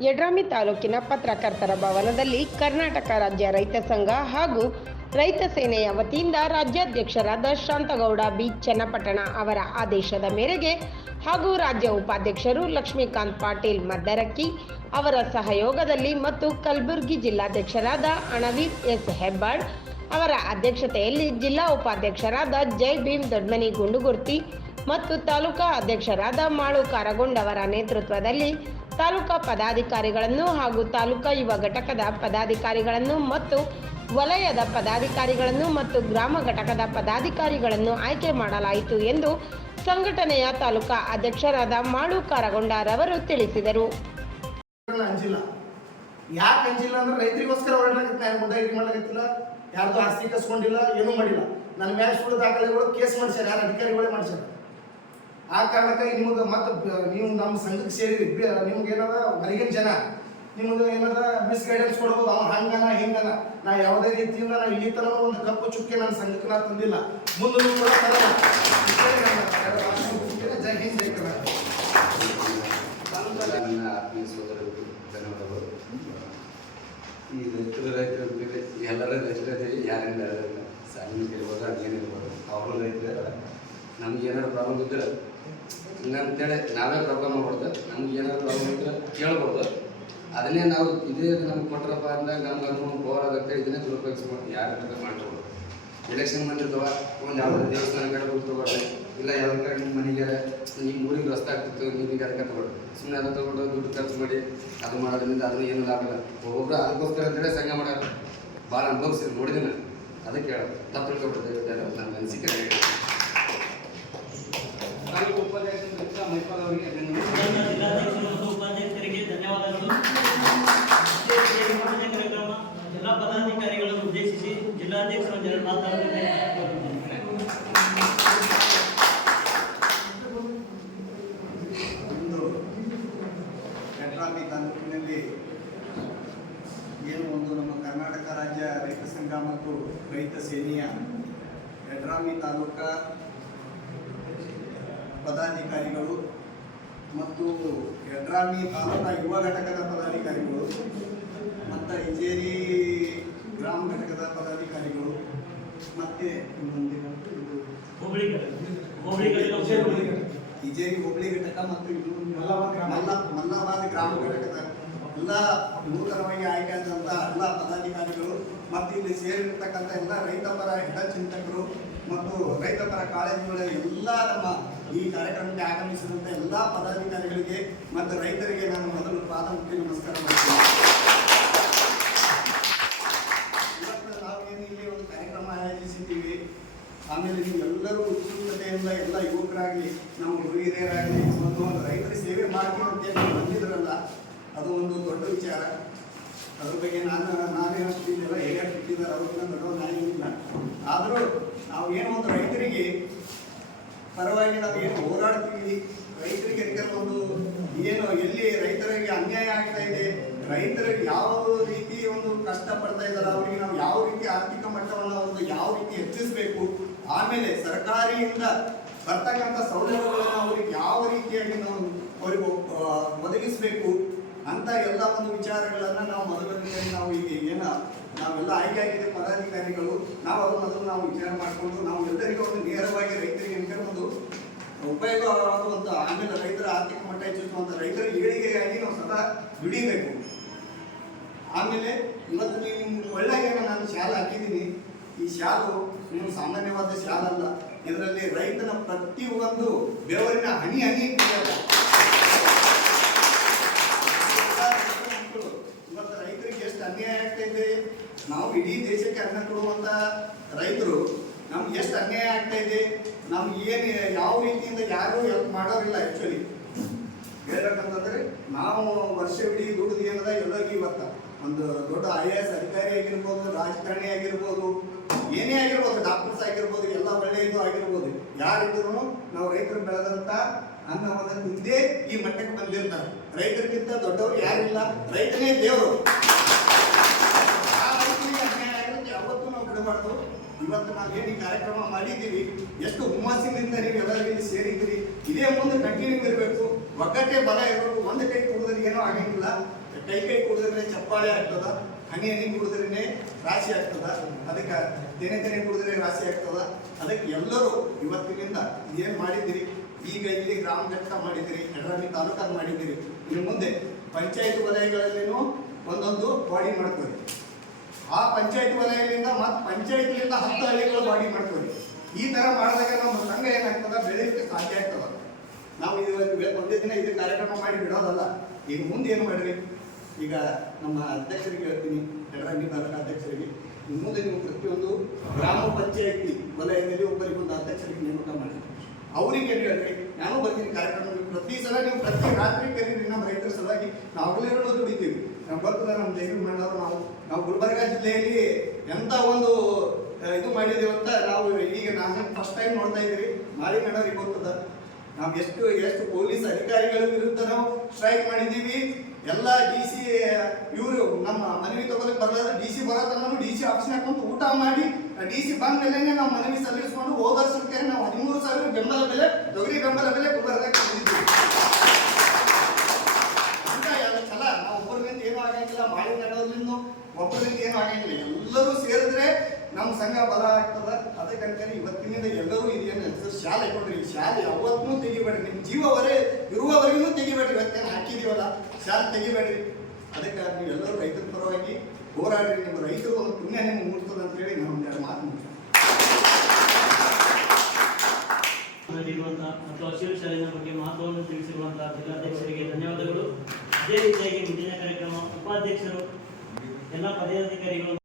ಯಡ್ರಾಮಿ ತಾಲೂಕಿನ ಪತ್ರಕರ್ತರ ಭವನದಲ್ಲಿ ಕರ್ನಾಟಕ ರಾಜ್ಯ ರೈತ ಸಂಘ ಹಾಗೂ ರೈತ ಸೇನೆಯ ವತಿಯಿಂದ ರಾಜ್ಯಾಧ್ಯಕ್ಷರಾದ ಶಾಂತಗೌಡ ಬಿ ಚನ್ನಪಟ್ಟಣ ಅವರ ಆದೇಶದ ಮೇರೆಗೆ ಹಾಗೂ ರಾಜ್ಯ ಉಪಾಧ್ಯಕ್ಷರು ಲಕ್ಷ್ಮೀಕಾಂತ್ ಪಾಟೀಲ್ ಮದ್ದರಕ್ಕಿ ಅವರ ಸಹಯೋಗದಲ್ಲಿ ಮತ್ತು ಕಲಬುರಗಿ ಜಿಲ್ಲಾಧ್ಯಕ್ಷರಾದ ಅಣವೀರ್ ಎಸ್ ಹೆಬ್ಬಾಳ್ ಅವರ ಅಧ್ಯಕ್ಷತೆಯಲ್ಲಿ ಜಿಲ್ಲಾ ಉಪಾಧ್ಯಕ್ಷರಾದ ಜೈ ಭೀಮ್ ದೊಡ್ಮನಿ ಗುಂಡುಗುರ್ತಿ ಮತ್ತು ತಾಲೂಕಾ ಅಧ್ಯಕ್ಷರಾದ ಮಾಳು ಕಾರಗೊಂಡವರ ನೇತೃತ್ವದಲ್ಲಿ ತಾಲೂಕಾ ಪದಾಧಿಕಾರಿಗಳನ್ನು ಹಾಗೂ ತಾಲೂಕಾ ಯುವ ಘಟಕದ ಪದಾಧಿಕಾರಿಗಳನ್ನು ಮತ್ತು ವಲಯದ ಪದಾಧಿಕಾರಿಗಳನ್ನು ಮತ್ತು ಗ್ರಾಮ ಘಟಕದ ಪದಾಧಿಕಾರಿಗಳನ್ನು ಆಯ್ಕೆ ಮಾಡಲಾಯಿತು ಎಂದು ಸಂಘಟನೆಯ ತಾಲೂಕಾ ಅಧ್ಯಕ್ಷರಾದ ಮಾಳು ಕಾರಗೊಂಡರವರು ತಿಳಿಸಿದರು. ಯಾಕೆ ಅಂಜಿಲ್ಲ. ಅಂದ್ರೆ ರೈತರಿಗೋಸ್ಕರ ಮಾಡಕತ್ತಿಲ್ಲ ಯಾರ್ದು ಆಸ್ತಿ ಕಸ್ಕೊಂಡಿಲ್ಲ. ಏನೂ ಮಾಡಿಲ್ಲ. ನನ್ನ ಮ್ಯಾಚ್ ದಾಖಲೆಗಳು ಕೇಸ್ ಮಾಡಿಸ್ಯಾರ. ಯಾರು ಅಧಿಕಾರಿಗಳೇ ಮಾಡ್ಸ್ಯಾರ? ಆ ಕಾರಣಕ್ಕಾಗಿ ನಿಮಗೆ ಮತ್ತೆ ನೀವು ನಮ್ಮ ಸಂಘಕ್ಕೆ ಸೇರಿ ನಿಮ್ಗೆ ಏನದ ಹೊರಗಿನ ಜನ. ನಿಮಗೆ ಏನದ ಮಿಸ್ ಗೈಡೆನ್ಸ್ ಕೊಡ್ಬೋದು. ಅವ್ನು ಹಂಗನ, ಹಿಂಗನ. ನಾ ಯಾವುದೇ ರೀತಿಯಿಂದ ನಾ ಇಲ್ಲಿ ತರ ಒಂದು ಕಪ್ಪು ಚುಕ್ಕೆ ನನ್ನ ಸಂಘಕ್ಕೆ ನಾ ತಂದಿಲ್ಲ. ಮುಂದೆ. ಜೈ ಹಿಂದ್, ಜೈ ಈ ರೈತರು ರೈತರು ಬೇರೆ ಎಲ್ಲರ ರೈತರಿದ್ದೀವಿ ಯಾರಿಂದ ಇಲ್ಲ. ಸಾಲಿನ ಇರ್ಬೋದು ಅದೇನಿರ್ಬೋದು. ಅವರು ರೈತರ ನಮ್ಗೆ ಏನಾದ್ರು ಪ್ರಾಬ್ಲಮ್ ಇದ್ರೆ ಹಂಗಂತೇಳಿ ನಾವೇ ಪ್ರಾಬ್ಲಮ್ ಮಾಡ್ಬಾರ್ದು ನಮ್ಗೆ ಏನಾದ್ರು ಪ್ರಾಬ್ಲಮ್ ಇದ್ರೆ ಕೇಳ್ಬೋದು. ಅದನ್ನೇ ನಾವು ಇದೇ ನಮ್ಗೆ ಕೊಟ್ಟರಪ್ಪ ಅಂದಾಗ ನಮ್ಗೆ ಅನುಭವ ಬೋರ್ ಆಗುತ್ತೆ ಇದನ್ನೇ ದುರುಪಯೋಗಿಸ್ಬೋದು ಯಾರು ಮಾಡ್ಕೊಬೋದು ಎಲೆಕ್ಷನ್ ಬಂದಿರ್ತವ ಒಂದು ಯಾವುದೇ ದೇವಸ್ಥಾನ ಕಡೆ ಹೋಗಿ ಇಲ್ಲ ಯಾವ ಕಡೆ ನಿಮ್ಮ ಮನೆಗೆ ನಿಮ್ಮ ಊರಿಗೆ ರಸ್ತೆ ಆಗ್ತಿತ್ತು ನಿಮಗೆ ಅದಕ್ಕೆ ತಗೊಳ್ಳಿ ಸುಮ್ಮನೆ ಅದನ್ನು ತಗೊಂಡು ದುಡ್ಡು ಖರ್ಚು ಮಾಡಿ ಅದು ಮಾಡೋದ್ರಿಂದ ಅದನ್ನು ಏನು ಲಾಭ ಇಲ್ಲ. ಒಬ್ಬೊಬ್ರು ಅದಕ್ಕೋಸ್ಕರ ಅಂತೇಳಿ ಸಂಘ ಮಾಡ್ಯಾರ ಭಾಳ ಅನುಭವಿಸಿದ್ರು, ನೋಡಿದ್ದೀನಿ ನಾನು. ಅದಕ್ಕೆ ಹೇಳೋದು. ತಪ್ಪು ತಿಳ್ಕೊಬಿಡ್ತೇವೆ ನನ್ನ ಅನಿಸಿಕೆ ತಾಲೂಕು ಉಪಾಧ್ಯಕ್ಷ ಮೈಪಾಲ್ ಅವರಿಗೆ ಧನ್ಯವಾದ ಜಿಲ್ಲಾಧ್ಯಕ್ಷರು ಮತ್ತು ಉಪಾಧ್ಯಕ್ಷರಿಗೆ ಧನ್ಯವಾದಗಳು ಕಾರ್ಯಕ್ರಮ ಎಲ್ಲ ಪದಾಧಿಕಾರಿಗಳನ್ನು ಉದ್ದೇಶಿಸಿ ಜಿಲ್ಲಾಧ್ಯಕ್ಷರು ಬೆಳಗಾವಿ ತಾಲೂಕಿನಲ್ಲಿ ಏನು ಒಂದು ನಮ್ಮ ಕರ್ನಾಟಕ ರಾಜ್ಯ ರೈತ ಸಂಘ ಮತ್ತು ರೈತ ಸೇನೆಯ ಯಡ್ರಾಮಿ ತಾಲೂಕಾ ಪದಾಧಿಕಾರಿಗಳು ಮತ್ತು ಯಡ್ರಾಮಿ ತಾಲೂಕಾ ಯುವ ಘಟಕದ ಪದಾಧಿಕಾರಿಗಳು ಮತ್ತು ಇಜೇರಿ ಗ್ರಾಮ ಘಟಕದ ಪದಾಧಿಕಾರಿಗಳು ಮತ್ತು ಇಜೇರಿ ಹೋಬಳಿ ಘಟಕ ಮತ್ತು ಇದು ಮಲ್ಲವಾದ ಗ್ರಾಮ. ಮಲ್ಲ- ಮಲ್ಲವಾದ ಗ್ರಾಮ ಘಟಕದ ಎಲ್ಲ ನೂತನವಾಗಿ ಆಯ್ಕೆಯಾದಂಥ ಎಲ್ಲ ಪದಾಧಿಕಾರಿಗಳು ಮತ್ತು ಇಲ್ಲಿ ಸೇರಿರ್ತಕ್ಕಂಥ ಎಲ್ಲ ರೈತ ಪರ ಹಿತಚಿಂತಕರು ಮತ್ತು ರೈತ ಪರ ಕಾಳಜಿಗಳ ಎಲ್ಲ ನಮ್ಮ ಈ ಕಾರ್ಯಕ್ರಮಕ್ಕೆ ಆಗಮಿಸಿದಂಥ ಎಲ್ಲ ಪದಾಧಿಕಾರಿಗಳಿಗೆ ಮತ್ತು ರೈತರಿಗೆ ನಾನು ಮೊದಲು ಪ್ರಾಥಮಿಕ ನಮಸ್ಕಾರ ಮಾಡ್ತೀನಿ. ಇವತ್ತು ಏನು ಇಲ್ಲಿ ಒಂದು ಕಾರ್ಯಕ್ರಮ ಆಯೋಜಿಸಿದ್ದೀವಿ. ಆಮೇಲೆ ನೀವು ಎಲ್ಲರೂ ಉತ್ಸುಕತೆಯಿಂದ ಎಲ್ಲ ಯುವಕರಾಗಲಿ, ನಮ್ಮ ಹುಡುಗಿಯರಾಗಲಿ ಮತ್ತು ಒಂದು ರೈತರ ಸೇವೆ ಮಾಡ್ತೀವಿ ಅಂತ ಬಂದಿದ್ರಲ್ಲ, ಅದು ಒಂದು ದೊಡ್ಡ ವಿಚಾರ. ಅದ್ರ ಬಗ್ಗೆ ನಾನು ನಾನೇನು ಹೇಳ್ತಿದ್ದೆಲ್ಲ ಹೇಗೆ ಬಿಟ್ಟಿದ್ದಾರೆ ಅವ್ರನ್ನ ದೊಡ್ಡ ನಾಯಿಲ್ಲ ಆದರೂ ನಾವು ಏನೋ ಒಂದು ರೈತರಿಗೆ ಪರವಾಗಿ ನಾವು ಏನು ಹೋರಾಡ್ತೀವಿ ರೈತರಿಗೆ ಒಂದು ಏನು, ಎಲ್ಲಿ ರೈತರಿಗೆ ಅನ್ಯಾಯ ಆಗ್ತಾ ಇದೆ ರೈತರಿಗೆ ಯಾವ ರೀತಿ ಒಂದು ಕಷ್ಟ ಪಡ್ತಾ ಇದ್ದಾರೆ, ಅವರಿಗೆ ನಾವು ಯಾವ ರೀತಿ ಆರ್ಥಿಕ ಮಟ್ಟವನ್ನು ಒಂದು ಯಾವ ರೀತಿ ಹೆಚ್ಚಿಸಬೇಕು, ಆಮೇಲೆ ಸರ್ಕಾರಿಯಿಂದ ಬರ್ತಕ್ಕಂಥ ಸೌಲಭ್ಯಗಳನ್ನು ಅವ್ರಿಗೆ ಯಾವ ರೀತಿಯಾಗಿ ನಾವು ಅವ್ರಿಗೆ ಒದಗಿಸಬೇಕು ಅಂತ ಎಲ್ಲ ಒಂದು ವಿಚಾರಗಳನ್ನು ನಾವು ಮೊದಲನೇ ನಾವು ಈಗ ಏನ ನಾವೆಲ್ಲ ಆಯ್ಕೆ ಆಗಿದೆ ಪದಾಧಿಕಾರಿಗಳು, ನಾವು ಅದನ್ನು ಮೊದಲು ನಾವು ವಿಚಾರ ಮಾಡಿಕೊಂಡು, ನಾವು ಎಲ್ಲರಿಗೂ ಒಂದು ನೇರವಾಗಿ ರೈತರಿಗೆ ಅಂತ ಒಂದು ಉಪಯೋಗವಾಗುವಂಥ ಆಮೇಲೆ ರೈತರ ಆರ್ಥಿಕ ಮಟ್ಟ ಹೆಚ್ಚಿಸುವಂಥ ರೈತರ ಏಳಿಗೆಗಾಗಿ ನಾವು ಸದಾ ದುಡಿಬೇಕು. ಆಮೇಲೆ ಇವತ್ತು ನೀವು ಒಳ್ಳೆಯ ನಾನು ಶಾಲೆ ಹಾಕಿದ್ದೀನಿ. ಈ ಶಾಲು ನೀವು ಸಾಮಾನ್ಯವಾದ ಶಾಲಲ್ಲ ಇದರಲ್ಲಿ ರೈತನ ಪ್ರತಿಯೊಂದು ಬೆವರಿನ ಹನಿ ಹನಿ ಇಟ್ಟಿದ್ದಾರೆ. ಇವತ್ತು ರೈತರಿಗೆ ಎಷ್ಟು ಅನ್ಯಾಯ ಆಗ್ತಾ ಇದೆ. ನಾವು ಇಡೀ ದೇಶಕ್ಕೆ ಅನ್ನ ಕೊಡುವಂತ ರೈತರು ನಮ್ಗೆ ಎಷ್ಟು ಅನ್ಯಾಯ ಆಗ್ತಾ ಇದೆ? ನಮ್ಗೆ ಏನು ಯಾವ ರೀತಿಯಿಂದ ಯಾರು ಹೆಲ್ಪ್ ಮಾಡೋರಿಲ್ಲ ಆ್ಯಕ್ಚುಲಿ ಹೇಳ್ಬೇಕಂತಂದ್ರೆ ನಾವು ವರ್ಷವಿಡೀ ದುಡಿದು ಏನದ ಎಲ್ಲರಿಗೂ ಇವತ್ತ ಒಂದು ದೊಡ್ಡ ಐ ಎ ಎಸ್ ಅಧಿಕಾರಿ ಆಗಿರ್ಬೋದು, ರಾಜಕಾರಣಿ ಆಗಿರ್ಬೋದು, ಏನೇ ಆಗಿರ್ಬೋದು ಡಾಕ್ಟರ್ಸ್ ಆಗಿರ್ಬೋದು, ಎಲ್ಲ ಒಳ್ಳೆಯದು ಆಗಿರ್ಬೋದು. ಯಾರಿದ್ರು ನಾವು ರೈತರು ಬೆಳೆದಂತ ಅನ್ನವನ್ನು ಮುಂದೆ ಈ ಮಟ್ಟಕ್ಕೆ ಬಂದಿರ್ತಾರೆ. ರೈತರಿಗಿಂತ ದೊಡ್ಡವರು ಯಾರಿಲ್ಲ? ರೈತನೇ ದೇವರು ಆ ರೈತರಿಗೆ ಅನ್ಯಾಯ ಆಗಿರೋದು ಇವತ್ತು ನಾವು ಏನು ಕಾರ್ಯಕ್ರಮ ಮಾಡಿದ್ದೀವಿ. ಎಷ್ಟು ಹುಮ್ಮಸ್ಸಿನಿಂದ ನೀವು ಇಲ್ಲಿ ಸೇರಿದ್ದೀರಿ. ಇದೇ ಮುಂದೆ ಕಂಟಿನ್ಯೂ ಇರಬೇಕು. ಒಗ್ಗಟ್ಟೆ ಬಲ ಇರಬೇಕು ಒಂದು ಕೈ ಕುಡಿದ್ರೆ ಏನೂ ಆಗಂಗಿಲ್ಲ. ಕೈ ಕೈ ಕುಡಿದ್ರೆ ಚಪ್ಪಾಳೆ ಆಗ್ತದ, ಹನಿ ಹನಿ ಕುಡಿದ್ರೇ ರಾಶಿ ಆಗ್ತದ, ಅದಕ್ಕೆ ತೆನೆ ತೆನೆ ಕುಡಿದ್ರೆ ರಾಶಿ ಆಗ್ತದ. ಅದಕ್ಕೆ ಎಲ್ಲರೂ ಇವತ್ತಿನಿಂದ ಏನು ಮಾಡಿದ್ದೀರಿ? ಈಗ ಇಲ್ಲಿ ಗ್ರಾಮ ಘಟಕ ಮಾಡಿದ್ದೀರಿ ಎಡರಾಣಿ ತಾಲೂಕಲ್ಲಿ ಮಾಡಿದ್ದೀರಿ. ಇನ್ನು ಮುಂದೆ ಪಂಚಾಯತ್ ವಲಯಗಳಲ್ಲಿನೂ ಒಂದೊಂದು ಬಾಡಿ ಮಾಡ್ಕೊಳ್ಳಿ ಆ ಪಂಚಾಯತ್ ವಲಯದಿಂದ ಮತ್ತು ಪಂಚಾಯತ್ಲಿಂದ ಹತ್ತು ಹಳ್ಳಿಗಳು ಬಾಡಿ ಮಾಡ್ತೀವಿ. ಈ ತರ ಮಾಡಿದಾಗ ನಮ್ಮ ಸಂಘ ಏನಾಗ್ತದ? ಬೆಳೆಯೋಕ್ಕೆ ಸಾಧ್ಯ ಆಗ್ತದ. ನಾವು ಇದು ಒಂದೇ ದಿನ ಇದು ಕಾರ್ಯಕ್ರಮ ಮಾಡಿ ಬಿಡೋದಲ್ಲ, ಈಗ ಮುಂದೆ ಏನು ಮಾಡ್ರಿ? ಈಗ ನಮ್ಮ ಅಧ್ಯಕ್ಷರಿಗೆ ಹೇಳ್ತೀನಿ ಎಡರಂಗಿ ತಾಲೂಕು ಅಧ್ಯಕ್ಷರಿಗೆ. ಮುಂದೆ ನೀವು ಪ್ರತಿಯೊಂದು ಗ್ರಾಮ ಪಂಚಾಯತಿ ವಲಯದಲ್ಲಿ ಒಬ್ಬರಿಗೊಂದು ಅಧ್ಯಕ್ಷರಿಗೆ ನೇಮಕ ಮಾಡಿ. ಅವ್ರಿಗೆ ಏನು ಹೇಳ್ರಿ? ನಾನು ಬರ್ತೀನಿ ಕಾರ್ಯಕ್ರಮ ಪ್ರತಿ ಸಲ ನೀವು ಪ್ರತಿ ರಾತ್ರಿ ಕರೀರಿ ನಮ್ಮ ರೈತರ ಸಲುವಾಗಿ. ನಾವು ಹೇಳೋದು ದುಡಿತೀವಿ. ನಾವು ಬರ್ತದ ನಮ್ಮ ಜೈಲು ಮಾಡೋರು ನಾವು ಜಿಲ್ಲೆಯಲ್ಲಿ ಎಂತ ಒಂದು ಇದು ಮಾಡಿದೀವಿ ಅಂತ ನಾವು ಈಗ ನಾನು ಫಸ್ಟ್ ಟೈಮ್ ನೋಡ್ತಾ ಇದ್ದೀರಿ. ಮಾರಿ ಮಾಡೋರಿಗೆ ಗೊತ್ತದ. ನಾವು ಎಷ್ಟು ಎಷ್ಟು ಪೊಲೀಸ್ ಅಧಿಕಾರಿಗಳ ವಿರುದ್ಧ ನಾವು ಸ್ಟ್ರೈಕ್ ಮಾಡಿದ್ದೀವಿ. ಎಲ್ಲ ಡಿ ಸಿ ಇವರು ನಮ್ಮ ಮನವಿ ತಗೊಳಕ್ ಬರಲಾರ ಡಿ ಸಿ ಬರತನ ಡಿ ಸಿ ಆಫೀಸ್ನಾಗ ಹಾಕೊಂಡು ಊಟ ಮಾಡಿ ಡಿ ಸಿ ಬಂದ ಮೇಲೆ ನಾವು ಮನವಿ ಸಲ್ಲಿಸ್ಕೊಂಡು ಹೋದ ಸರ್ಕಾರ ನಾವು ಹದಿಮೂರು ಸಾವಿರ ಬೆಂಬಲ ಬೆಲೆ, ತೊಗರಿ ಬೆಂಬಲ ಬೆಲೆ ಗುಲ್ಬರ್ಗ ತಂದಿದ್ದೀವಿ ಅಂತ ಎಲ್ಲ ಛಲ ನಾವು ಒಬ್ಬರಿಂದ ಏನೂ ಆಗಂಗಿಲ್ಲ ಮಾಡಿ ನಡೆಯೋದ್ರಿಂದ ಒಬ್ಬರಿಂದ ಏನೂ ಆಗಂಗಿಲ್ಲ ಎಲ್ಲರೂ ಸೇರಿದ್ರೆ ನಮ್ಮ ಸಂಘ ಬಲ ಆಗ್ತದ? ಅದಕ್ಕಂತಾನೆ ಇವತ್ತಿನಿಂದ ಎಲ್ಲರೂ ಇದೇನು ಹೆಸರು ಶಾಲೆ ಕೊಡ್ರಿ, ಶಾಲೆ ಯಾವತ್ತೂ ತೆಗಿಬೇಡ್ರಿ. ನಿಮ್ಮ ಜೀವವರೇ ಇರುವವರೆಗೂ ತೆಗಿಬೇಡ್ರಿ. ಇವತ್ತೇನು ಹಾಕಿದೀವಲ್ಲ, ಶಾಲೆ ತೆಗಿಬೇಡ್ರಿ. ಅದಕ್ಕೆ ನೀವು ಎಲ್ಲರೂ ರೈತರ ಪರವಾಗಿ ಹೋರಾಡ್ರಿ. ನಿಮ್ಮ ರೈತರು ಒಂದು ಪುಣ್ಯ ನಿಮ್ಗೆ ಮೂಡ್ತದೆ ಅಂತೇಳಿ ನಾವು ಒಂದೆರಡು ಮಾತು. ನೀಡುವಂತಹ ಮತ್ತು ಹಸಿರು ಶಾಲೆಯ ಬಗ್ಗೆ ಮಹತ್ವವನ್ನು ತಿಳಿಸಿರುವಂತಹ ಜಿಲ್ಲಾಧ್ಯಕ್ಷರಿಗೆ ಧನ್ಯವಾದಗಳು. ಅದೇ ರೀತಿಯಾಗಿ ಮುಂದಿನ ಕಾರ್ಯಕ್ರಮ ಉಪಾಧ್ಯಕ್ಷರು, ಎಲ್ಲ ಪದಾಧಿಕಾರಿಗಳು